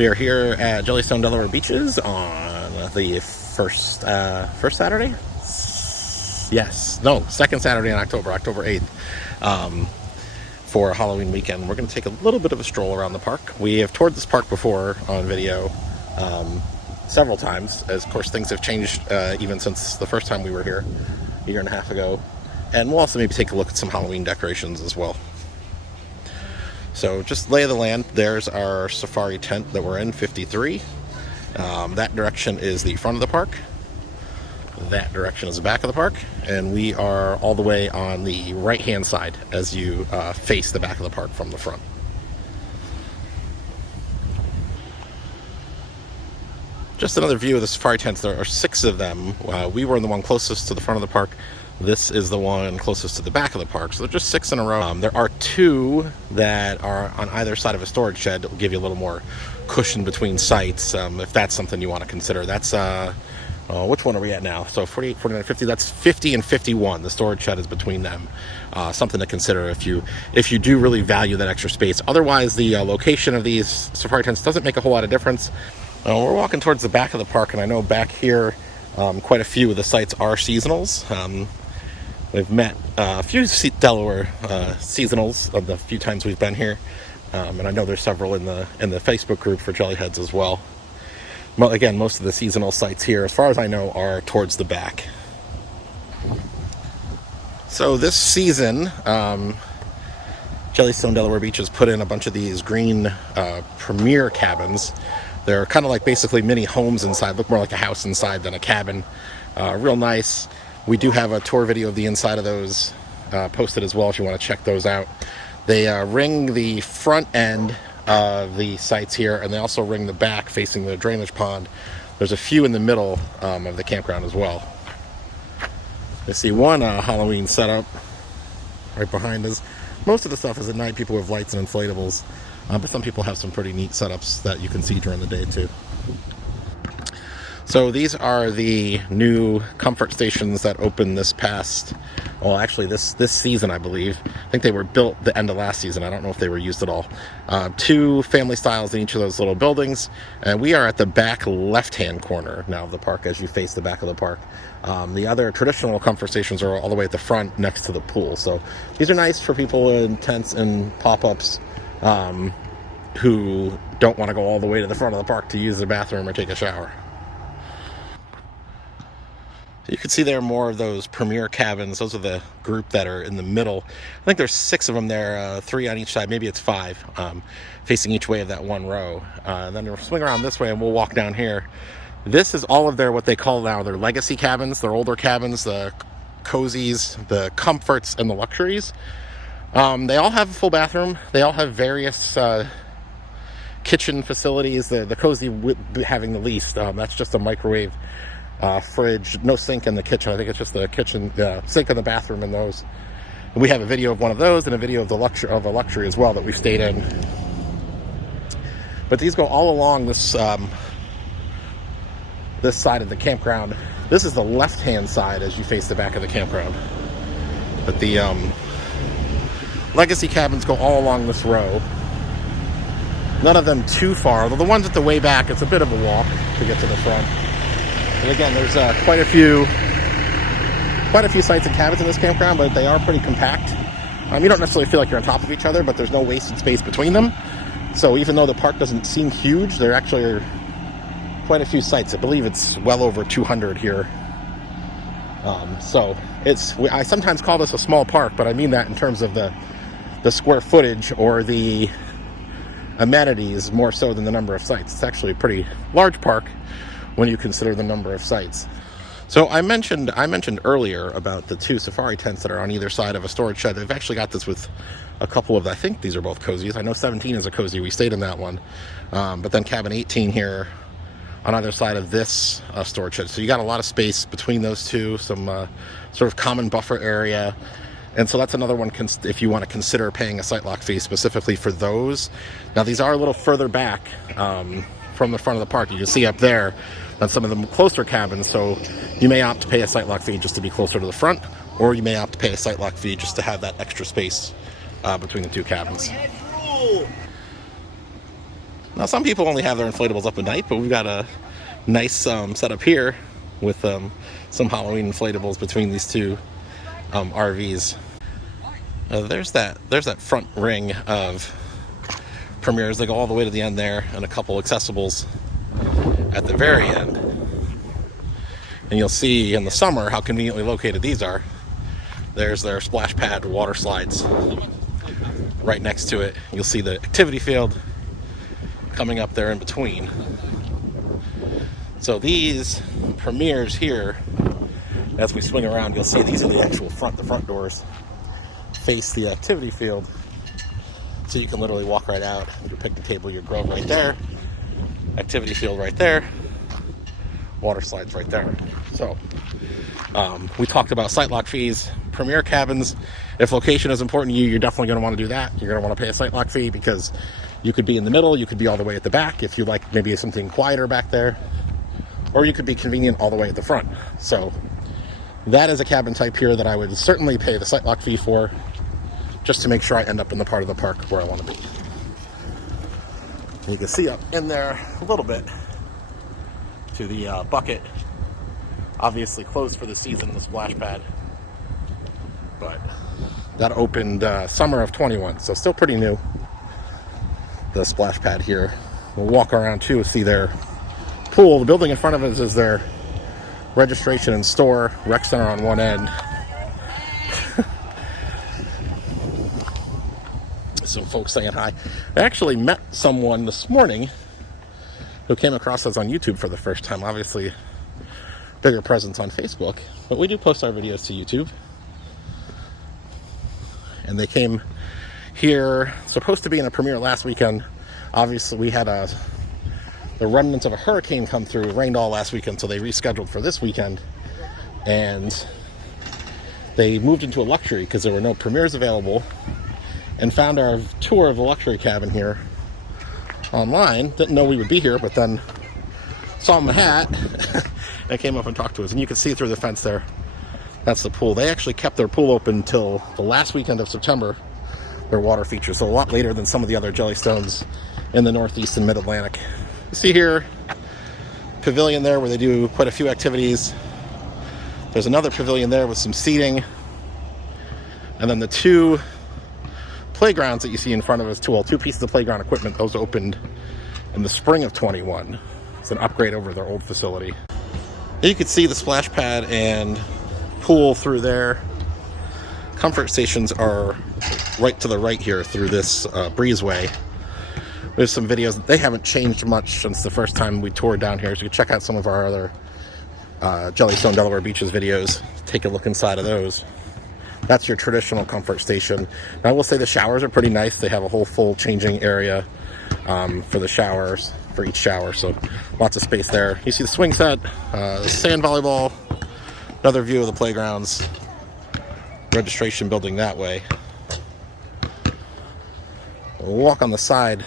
We are here at Jellystone Delaware Beaches on the first Saturday? Yes. No, second Saturday in October 8th, for Halloween weekend. We're going to take a little bit of a stroll around the park. We have toured this park before on video several times. As, of course, things have changed even since the first time we were here a year and a half ago. And we'll also maybe take a look at some Halloween decorations as well. So just lay of the land, there's our safari tent that we're in, 53. That direction is the front of the park. That direction is the back of the park. And we are all the way on the right-hand side as you face the back of the park from the front. Just another view of the safari tents. There are 6 of them. We were in the one closest to the front of the park. This is the one closest to the back of the park. So they're just 6 in a row. There are 2 that are on either side of a storage shed that will give you a little more cushion between sites, if that's something you want to consider. That's, which one are we at now? So 48, 49, 50, that's 50 and 51. The storage shed is between them. Something to consider if you do really value that extra space. Otherwise, the location of these safari tents doesn't make a whole lot of difference. We're walking towards the back of the park, and I know back here, quite a few of the sites are seasonals. We've met a few Delaware seasonals of the few times we've been here, and I know there's several in the Facebook group for Jellyheads as well. But again, most of the seasonal sites here, as far as I know, are towards the back. So this season, Jellystone Delaware Beaches put in a bunch of these green premier cabins. They're kind of like basically mini homes inside, look more like a house inside than a cabin. Real nice. We do have a tour video of the inside of those posted as well if you want to check those out. They ring the front end of the sites here, and they also ring the back facing the drainage pond. There's a few in the middle of the campground as well. I see one Halloween setup right behind us. Most of the stuff is at night. People have lights and inflatables, but some people have some pretty neat setups that you can see during the day too. So these are the new comfort stations that opened this past, well, actually this season, I believe. I think they were built the end of last season. I don't know if they were used at all. 2 family styles in each of those little buildings. And we are at the back left-hand corner now of the park as you face the back of the park. The other traditional comfort stations are all the way at the front next to the pool. So these are nice for people in tents and pop-ups who don't want to go all the way to the front of the park to use the bathroom or take a shower. You can see there are more of those premier cabins. Those are the group that are in the middle. I think there's 6 of them there, 3 on each side. Maybe it's 5, facing each way of that one row. Then we'll swing around this way and we'll walk down here. This is all of their, what they call now, their legacy cabins, their older cabins, the cozies, the comforts, and the luxuries. They all have a full bathroom. They all have various kitchen facilities. The cozy having the least. That's just a microwave. Fridge, no sink in the kitchen. I think it's just the kitchen, sink in the bathroom in those. And we have a video of one of those and a video of the luxury as well that we've stayed in. But these go all along this this side of the campground. This is the left-hand side as you face the back of the campground. But the legacy cabins go all along this row. None of them too far, although the ones at the way back, it's a bit of a walk to get to the front. And again, there's quite a few sites and cabins in this campground, but they are pretty compact. You don't necessarily feel like you're on top of each other, but there's no wasted space between them. So even though the park doesn't seem huge, there actually are quite a few sites. I believe it's well over 200 here. So I sometimes call this a small park, but I mean that in terms of the square footage or the amenities more so than the number of sites. It's actually a pretty large park when you consider the number of sites. So I mentioned earlier about the 2 safari tents that are on either side of a storage shed. They've actually got this with a couple of, I think these are both cozies. I know 17 is a cozy. We stayed in that one. But then cabin 18 here on either side of this storage shed. So you got a lot of space between those 2, some sort of common buffer area. And so that's another one if you want to consider paying a site lock fee specifically for those. Now these are a little further back from the front of the park. You can see up there than some of the closer cabins, so you may opt to pay a site lock fee just to be closer to the front, or you may opt to pay a site lock fee just to have that extra space between the 2 cabins. Now, some people only have their inflatables up at night, but we've got a nice setup here with some Halloween inflatables between these two RVs. There's that front ring of premieres. They go all the way to the end there, and a couple accessibles at the very end. And you'll see in the summer how conveniently located these are. There's their splash pad water slides right next to it. You'll see the activity field coming up there in between. So these premieres here, as we swing around, you'll see these are the actual the front doors face the activity field. So you can literally walk right out, your picnic table, your grill right there, activity field right there, water slides right there. So we talked about site lock fees, premier cabins. If location is important to you, you're definitely going to want to do that. You're going to want to pay a site lock fee because you could be in the middle, you could be all the way at the back if you like maybe something quieter back there, or you could be convenient all the way at the front. So that is a cabin type here that I would certainly pay the site lock fee for, just to make sure I end up in the part of the park where I want to be. You can see up in there a little bit to the bucket. Obviously closed for the season, the splash pad. But that opened summer of 21, so still pretty new. The splash pad here. We'll walk around too, see their pool. The building in front of us is their registration and store, rec center on one end. Some folks saying hi. I actually met someone this morning who came across us on YouTube for the first time. Obviously, bigger presence on Facebook, but we do post our videos to YouTube. And they came here, supposed to be in a premiere last weekend. Obviously, we had the remnants of a hurricane come through. It rained all last weekend, so they rescheduled for this weekend. And they moved into a luxury because there were no premieres available, and found our tour of the luxury cabin here online. Didn't know we would be here, but then saw him a hat and came up and talked to us. And you can see through the fence there, that's the pool. They actually kept their pool open until the last weekend of September, their water features, so a lot later than some of the other Jellystones in the Northeast and Mid-Atlantic. You see here, pavilion there where they do quite a few activities. There's another pavilion there with some seating. And then the two playgrounds that you see in front of us, two pieces of playground equipment, those opened in the spring of 21. It's an upgrade over their old facility. You can see the splash pad and pool through there. Comfort stations are right to the right here through this breezeway. We have some videos. They haven't changed much since the first time we toured down here, so you can check out some of our other Jellystone Delaware Beaches videos. Take a look inside of those. That's your traditional comfort station. Now, I will say the showers are pretty nice. They have a whole full changing area for the showers, for each shower, so lots of space there. You see the swing set, sand volleyball, another view of the playgrounds, registration building that way. We'll walk on the side,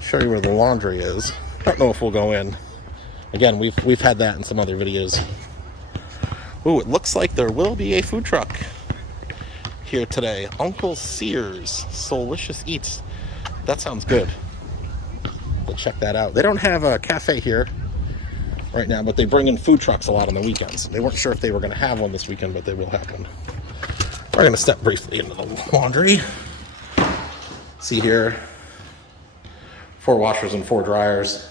show you where the laundry is. I don't know if we'll go in. Again, we've had that in some other videos. Ooh, it looks like there will be a food truck here today. Uncle Sears Soulicious Eats. That sounds good. We'll check that out. They don't have a cafe here right now, but they bring in food trucks a lot on the weekends. They weren't sure if they were going to have one this weekend, but they will have one. We're going to step briefly into the laundry. See here, 4 washers and 4 dryers.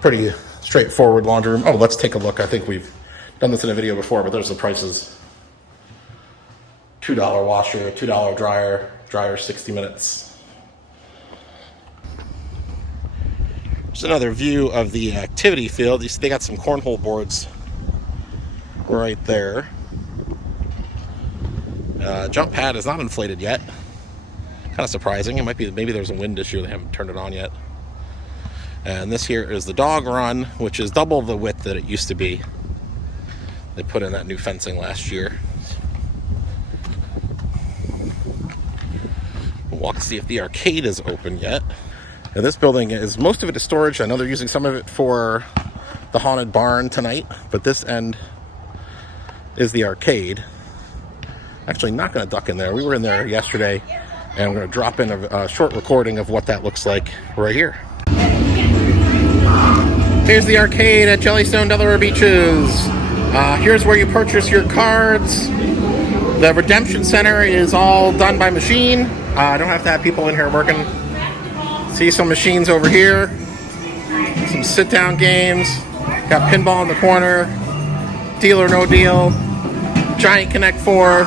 Pretty straightforward laundry room. Oh, let's take a look. I think we've done this in a video before, but there's the prices. $2 washer, $2 dryer 60 minutes. There's another view of the activity field. You see they got some cornhole boards right there. Jump pad is not inflated yet. Kind of surprising. It might be, maybe there's a wind issue. They haven't turned it on yet. And this here is the dog run, which is double the width that it used to be. They put in that new fencing last year. We'll walk to see if the arcade is open yet. Now this building is, most of it is storage. I know they're using some of it for the haunted barn tonight, but this end is the arcade. Actually not going to duck in there. We were in there yesterday And I'm going to drop in a short recording of what that looks like right here. Here's the arcade at Jellystone Delaware Beaches. Here's where you purchase your cards. The redemption center is all done by machine. I don't have to have people in here working. See some machines over here. Some sit-down games. Got pinball in the corner. Deal or no deal. Giant Connect 4.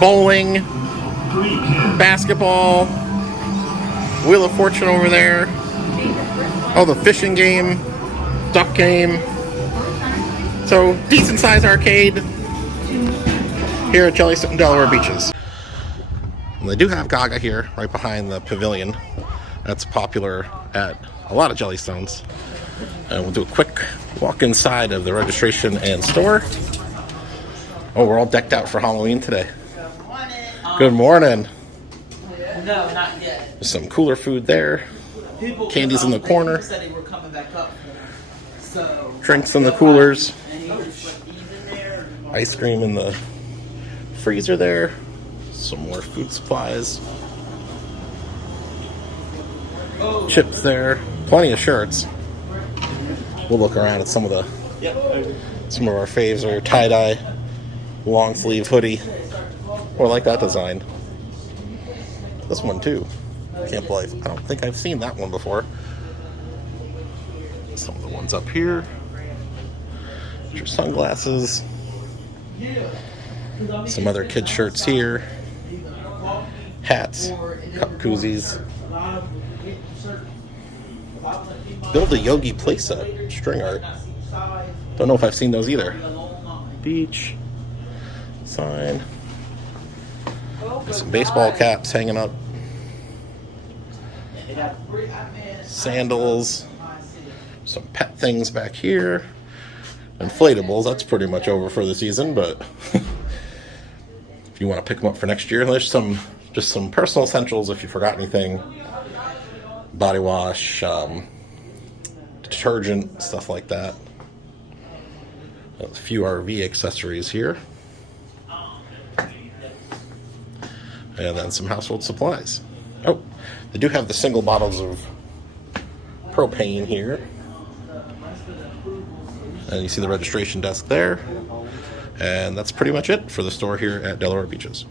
Bowling. Basketball. Wheel of Fortune over there. Oh, the fishing game. Duck game. So, decent size arcade here at Jellystone Delaware Beaches. And they do have Gaga here, right behind the pavilion. That's popular at a lot of Jellystones. And we'll do a quick walk inside of the registration and store. Oh, we're all decked out for Halloween today. Good morning. No, not yet. There's some cooler food there. Candies in the corner. Drinks in the coolers. Ice cream in the freezer there. Some more food supplies. Chips there. Plenty of shirts. We'll look around at some of our faves. Are tie-dye, long sleeve hoodie. Oh, I like that design. This one too. Can't believe. I don't think I've seen that one before. Some of the ones up here. Your sunglasses. Some other kids' shirts here. Hats. Cup koozies. Build a Yogi playset. String art. Don't know if I've seen those either. Beach. Sign. Some baseball caps hanging up. Sandals. Some pet things back here. Inflatables, that's pretty much over for the season, but if you want to pick them up for next year, there's just some personal essentials if you forgot anything. Body wash, detergent, stuff like that. A few RV accessories here. And then some household supplies. Oh, they do have the single bottles of propane here. And you see the registration desk there. And that's pretty much it for the store here at Delaware Beaches.